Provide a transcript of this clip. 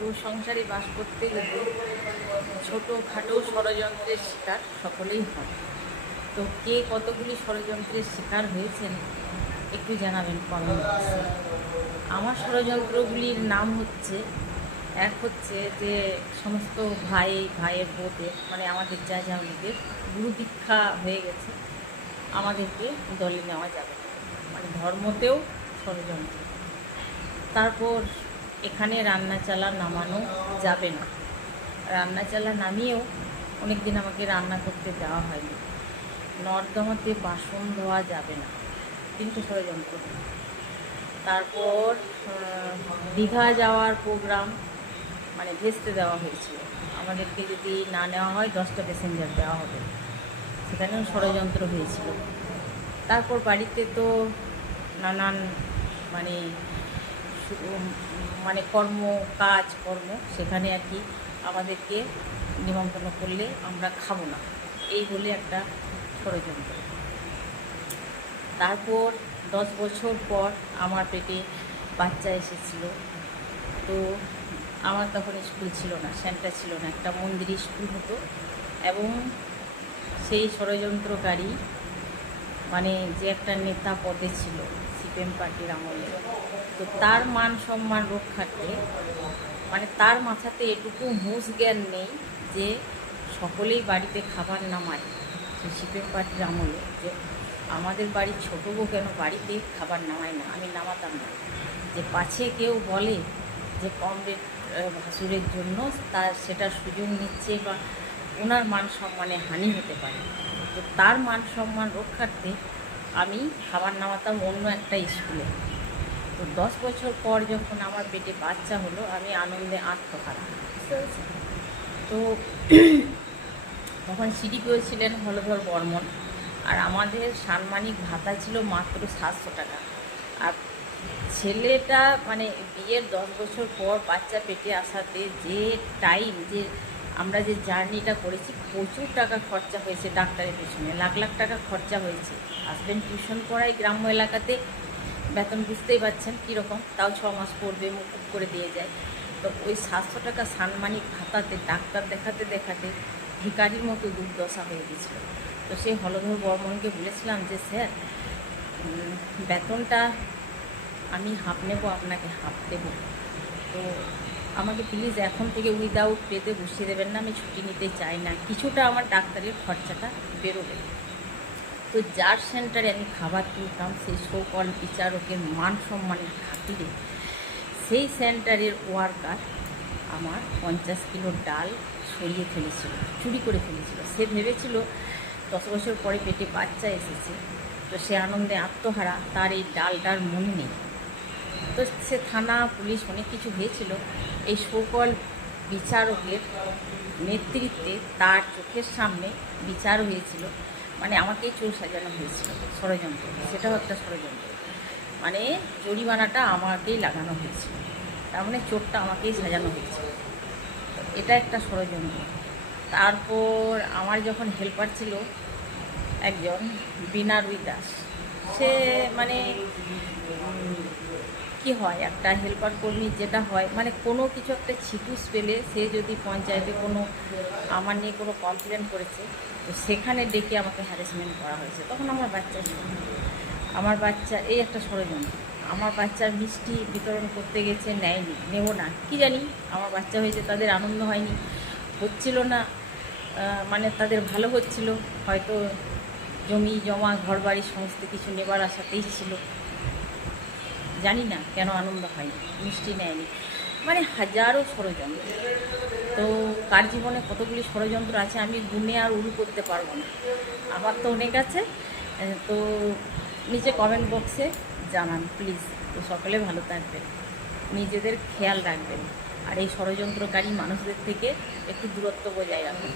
তো সংসারে বাস করতে গেলে ছোটোখাটো ষড়যন্ত্রের শিকার সকলেই হয়। তো কে কতগুলি ষড়যন্ত্রের শিকার হয়েছেন একটু জানাবেন কমেন্ট বক্সে। আমার ষড়যন্ত্রগুলির নাম হচ্ছে, এক হচ্ছে যে সমস্ত ভাইয়ের বউদের মানে আমাদের জাজামেদের গুরু দীক্ষা হয়ে গেছে, আমাদেরকে দলে নেওয়া যাবে না, মানে ধর্মতেও ষড়যন্ত্র। তারপর এখানে রান্না চালা নামানো যাবে না, রান্না চালা নামিয়েও অনেক দিন আমাকে রান্না করতে দেওয়া হয়নি। নর্দমাতে বাসন ধোয়া যাবে না, 3টে ষড়যন্ত্র। তারপর দীঘা যাওয়ার প্রোগ্রাম মানে ভেস্তে দেওয়া হয়েছিল, আমাদেরকে যদি না নেওয়া হয় 10টা প্যাসেঞ্জার দেওয়া হবে, সেখানেও ষড়যন্ত্র হয়েছিল। তারপর বাড়িতে তো নানান মানে মানে কর্ম সেখানে আর কি আমাদেরকে নিমন্ত্রণ করলে আমরা খাবো না, এই বলে একটা ষড়যন্ত্র। তারপর 10 বছর পর আমার পেটে বাচ্চা এসেছিল। তো আমার তখন স্কুল ছিল না, সেন্টার ছিল না, একটা মন্দিরে স্কুল হতো, এবং সেই ষড়যন্ত্রকারী মানে যে একটা নেতা পদে ছিল সিপিএম পার্টির আমলে, তো তার মান সম্মান রক্ষার্থে মানে তার মাথাতে এটুকু হুঁশ জ্ঞান নেই যে সকলেই বাড়িতে খাবার নামায়। সেই সিপিএম পার্টির আমলে যে আমাদের বাড়ির ছোটো বউ কেন বাড়িতে খাবার নামায় না, আমি নামাতাম না, যে পাছে কেউ বলে যে কমরেড ভাসুরের জন্য তার সেটা সুযোগ নিচ্ছে বা ওনার মান সম্মানে হানি হতে পারে। তো তার মান সম্মান রক্ষার্থে আমি খাবার নামাতাম অন্য একটা স্কুলে। তো 10 বছর পর যখন আমার পেটে বাচ্চা হলো, আমি আনন্দে আত্মহারা, বুঝতে পেরেছি। তো তখন সিডিপিও ছিলেন হলধর বর্মন, আর আমাদের সাম্মানিক ভাতা ছিল মাত্র 700 টাকা। আর ছেলেটা মানে বিয়ের 10 বছর পর বাচ্চা পেটে আসাতে যে টাইম, যে আমরা যে জার্নিটা করেছি, প্রচুর টাকা খরচা হয়েছে, ডাক্তারের পেছনে লাখ লাখ টাকা খরচা হয়েছে। হাজব্যান্ড টিউশন পড়ায় গ্রাম্য এলাকাতে, বেতন বুঝতেই পারছেন কীরকম, তাও 6 মাস পড়বে মুকুব করে দিয়ে যায়। তো ওই 700 টাকা সাম্মানিক ভাতাতে ডাক্তার দেখাতে দেখাতে ভিকারির মতো দুর্দশা হয়ে গেছিল। তো সেই হলধর বর্মনকে বলেছিলাম যে স্যার, বেতনটা আমি হাফ নেব, আপনাকে হাফ দেবো, তো আমাকে প্লিজ এখন থেকে উইদাউট পেতে বসিয়ে দেবেন না, আমি ছুটি নিতে চাই না, কিছুটা আমার ডাক্তারের খরচাটা বেরোবে। তো যার সেন্টারে আমি খাবার তুলতাম, সেই সকল বিচারকের মান সম্মানের খাতিরে সেই সেন্টারের ওয়ার্কার আমার 50 কিলো ডাল সরিয়ে ফেলেছিল, চুরি করে ফেলেছিল। সে ভেবেছিল 10 বছর পরে পেটে বাচ্চা এসেছে, তো সে আনন্দে আত্মহারা, তার এই ডালটার মনে নেই। তো সে থানা পুলিশ অনেক কিছু হয়েছিল, এই সকল বিচারকের নেতৃত্বে তার চোখের সামনে বিচার হয়েছিল, মানে আমাকেই চোর সাজানো হয়েছিল, ষড়যন্ত্র, সেটাও একটা ষড়যন্ত্র। মানে জরিমানাটা আমাকেই লাগানো হয়েছিল, তার মানে চোরটা আমাকেই সাজানো হয়েছিল, এটা একটা ষড়যন্ত্র। তারপর আমার যখন হেল্পার ছিল একজন বীণা রুই দাস, সে মানে কি হয়, একটা হেল্পার কর্মী যেটা হয়, মানে কোনো কিছু একটা ছিটুস পেলে সে যদি পঞ্চায়েতে কোনো আমার নিয়ে কোনো কমপ্লেন করেছে, তো সেখানে ডেকে আমাকে হ্যারাসমেন্ট করা হয়েছে। তখন আমার বাচ্চা ছিল, আমার বাচ্চা এই একটা ষড়যন্ত্র। আমার বাচ্চার মিষ্টি বিতরণ করতে গেছে, নেয়নি, নেব না, কি জানি, আমার বাচ্চা হয়েছে, তাদের আনন্দ হয়নি, হচ্ছিল না, মানে তাদের ভালো হচ্ছিল, হয়তো জমি জমা ঘর বাড়ি সমস্ত কিছু নেবার আশাতেই ছিল, জানি না কেন আনন্দ হয়নি, মিষ্টি নেয়নি, মানে হাজারো ষড়যন্ত্র। তো কার জীবনে কতগুলি ষড়যন্ত্র আছে আমি গুনে আর উড়ু করতে পারবো না, আমার তো অনেক আছে। তো নিচে কমেন্ট বক্সে জানান প্লিজ। তো সকলে ভালো থাকবেন, নিজেদের খেয়াল রাখবেন, আর এই ষড়যন্ত্রকারী মানুষদের থেকে একটু দূরত্ব বজায় রাখবেন।